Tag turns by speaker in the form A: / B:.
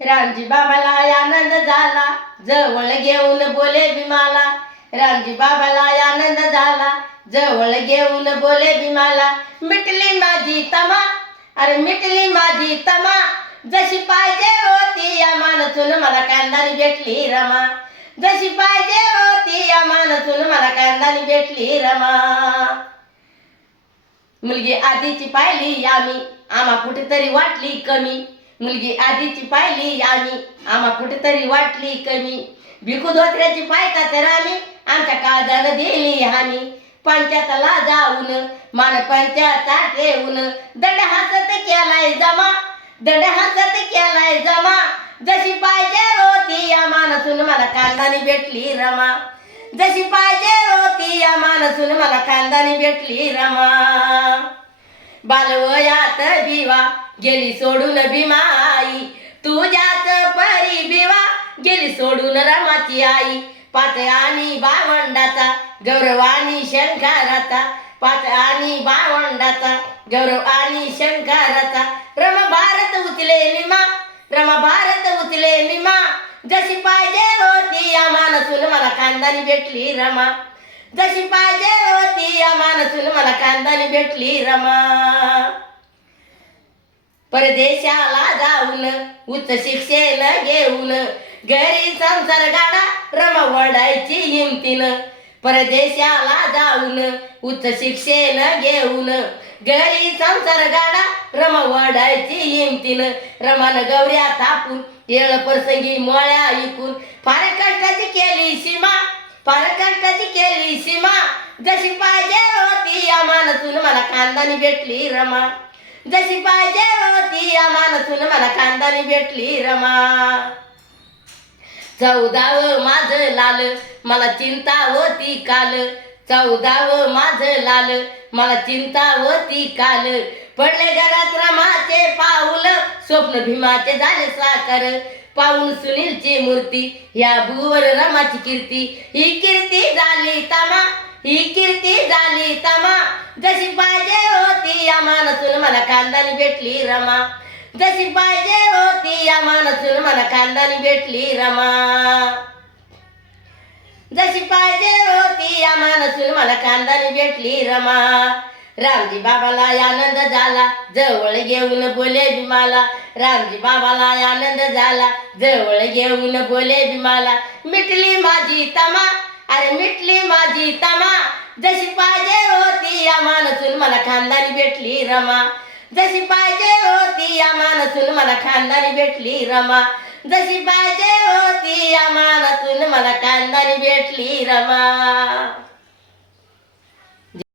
A: रामजी बाबाला आनंद झाला. जवळ घेऊन बोले भीमाला. रामजी बाबाला आनंद झाला. जवळ घेऊन बोले भीमाला. मिटली माझी तमा. अरे मिटली माझी तमा. जशी पाहिजे होती या मानसून मला कांदानी भेटली रमा. जशी पाहिजे होती या मानसून मला कांदानी भेटली रमा. मुलगी आधीची पाहिली आम्ही. आम्हा कुठेतरी वाटली कमी. मुलगी आधीची पाहिली आणि आम्हा कुठेतरी वाटली कमी. भिकू धोत्र्याची पायका तर आम्ही आमच्या काळजानं दिली हानी. पंचातला जाऊन मान पंचायता ठेवून दंड हसत केलाय जमा दंड हसत केलाय जमा. जशी पाहिजे होती या मानसून मला कांदानी भेटली रमा. जशी पाहिजे होती या मानसून मला कांदानी भेटली रमा. बालवयात बिवा गेली सोडून भीमाई. तुझ्याच परी बिवा गेली सोडून रमाची आई. पात आणि बावंडाचा गौरव आणि शंकराचा. पात आणि बावंडाचा गौरव आणि शंकराचा. रम भारत उचले निमा रमा भारत उचले निमा जशी पाहिजे होती या मानसून मला खानदानी भेटली रमा. जशी पाहिजे होती मला कांदानी भेटली रमा. परदेशाला जाऊन उच्च शिक्षण घेऊन घरी संसार गाडा रमा वडायची हिमतीनं. परदेशाला जाऊन उच्च शिक्षण घेऊन घरी संसार गाडा रमा वडायची हिमतीनं. रमान गौऱ्या तापून येळ प्रसंगी मळ्या ऐकून फार कष्टाची केली सीमा फार कष्टाची केली सीमा जशी पाहिजे मानसून मला कांदानी भेटली रमा. जशी पाहिजे होती या मानसून मला कांदानी भेटली रमा. चौदाव माझ लाल मला चिंता होती काल. चौदाव माझ लाल मला चिंता होती काल. पडले घरात रमाचे पाऊल स्वप्न भीमाचे झाले साकार पाऊल सुनीलची मूर्ती या भूवर रमाची कीर्ती. ही कीर्ती झाली तमा ही कीर्ती झाली तमा. जशी पाहिजे होती या मानसून मला कांदानी भेटली रमा. जशी पाहिजे होती या मानसून मला कांदानी भेटली रमा. जशी पाहिजे होती या मानसून मला कांदानी भेटली रमा. रामजी बाबाला आनंद झाला जवळ घेऊन बोले भीमाला. रामजी बाबाला आनंद झाला जवळ घेऊन बोले भीमाला. मिटली माझी तमा. अरे मिटली माझी तमा. जशी पाहिजे होती या मानसून मला खानदानी भेटली रमा. जशी पाहिजे होती या मानसून मला खानदानी भेटली रमा. जशी पाहिजे होती या मानसून मला खानदानी भेटली रमा.